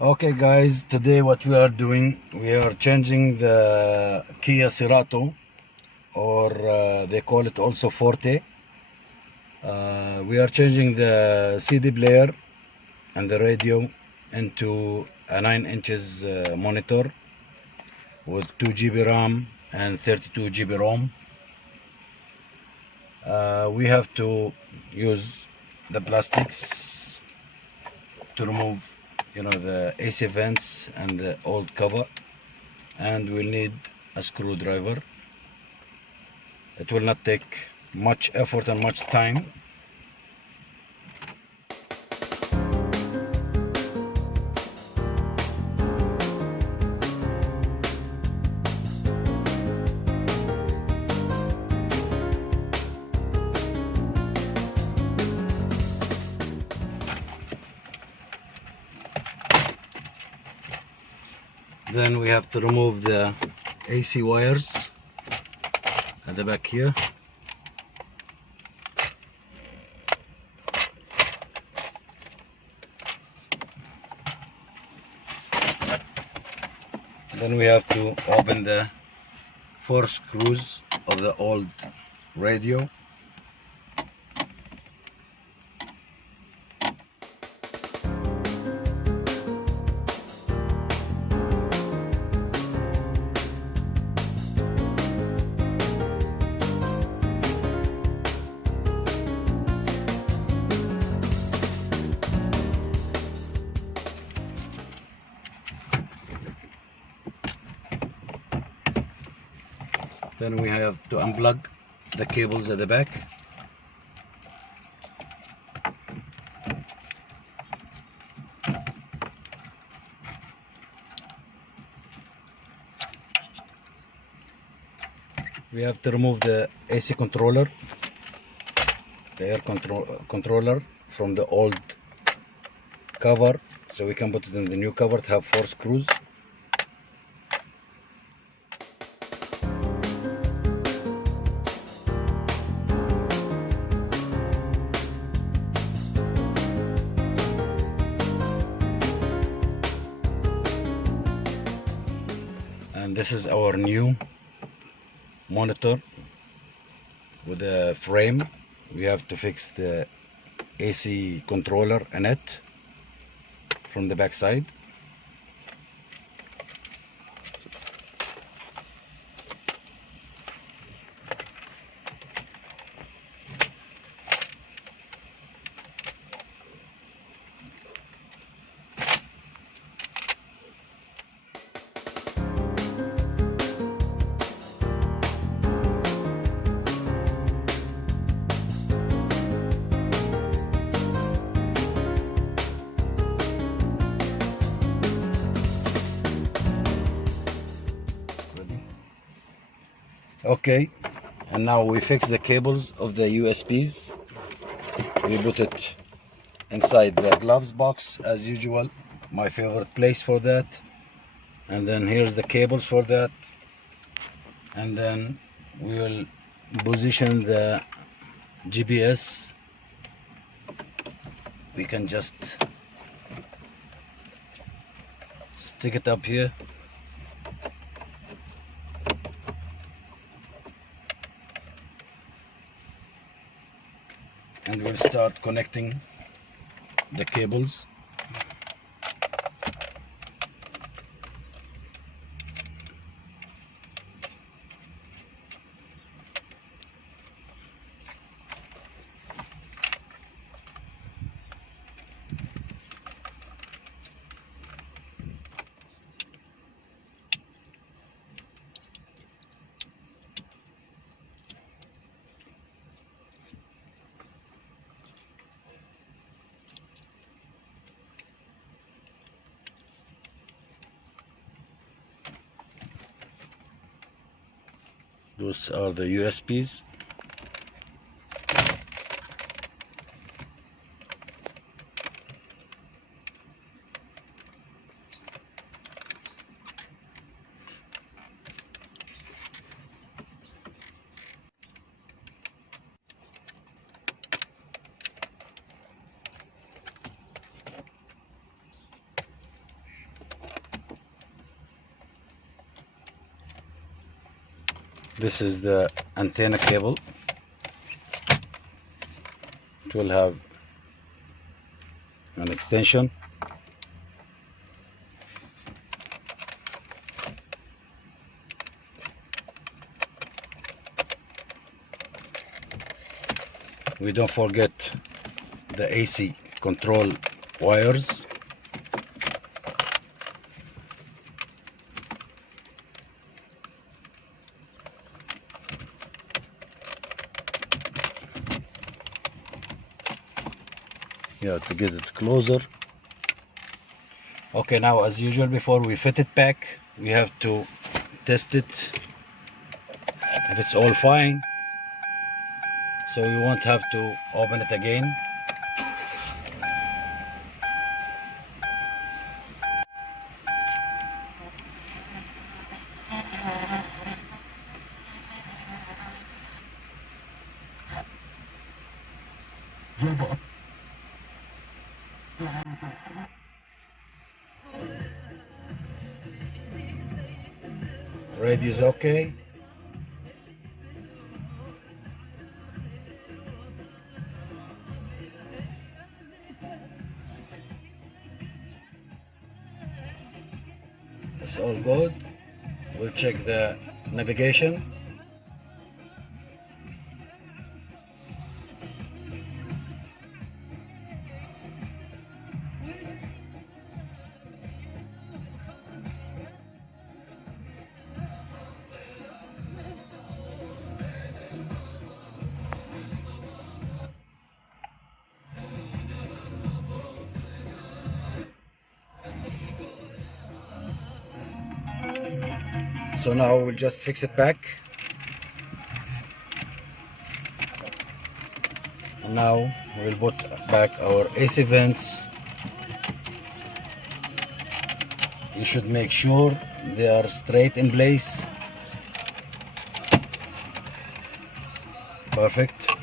Okay guys, today what we are doing, we are changing the Kia Cerato, or they call it also Forte. We are changing the CD player and the radio into a 9 inches monitor with 2 GB RAM and 32 GB ROM. We have to use the plastics to remove the AC vents and the old cover, and we'll need a screwdriver. It will not take much effort and much time. Then we have to remove the AC wires at the back here. Then we have to open the 4 screws of the old radio. Then we have to unplug the cables at the back. We have to remove the AC controller, the air controller from the old cover, so we can put it in the new cover to have 4 screws. And this is our new monitor with a frame. We have to fix the AC controller in it from the back side. Okay, and now we fix the cables of the USBs. We put it inside the gloves box as usual, my favorite place for that. And then here's the cables for that. And then we will position the GPS. We can just stick it up here. And we'll start connecting the cables. Those are the USBs. This is the antenna cable. It will have an extension. We don't forget the AC control wires. Yeah, to get it closer. Okay, now as usual, before we fit it back, we have to test it if it's all fine, so we won't have to open it again. Radio is okay. It's all good. We'll check the navigation. So now we'll just fix it back. And now we'll put back our AC vents. You should make sure they are straight in place. Perfect.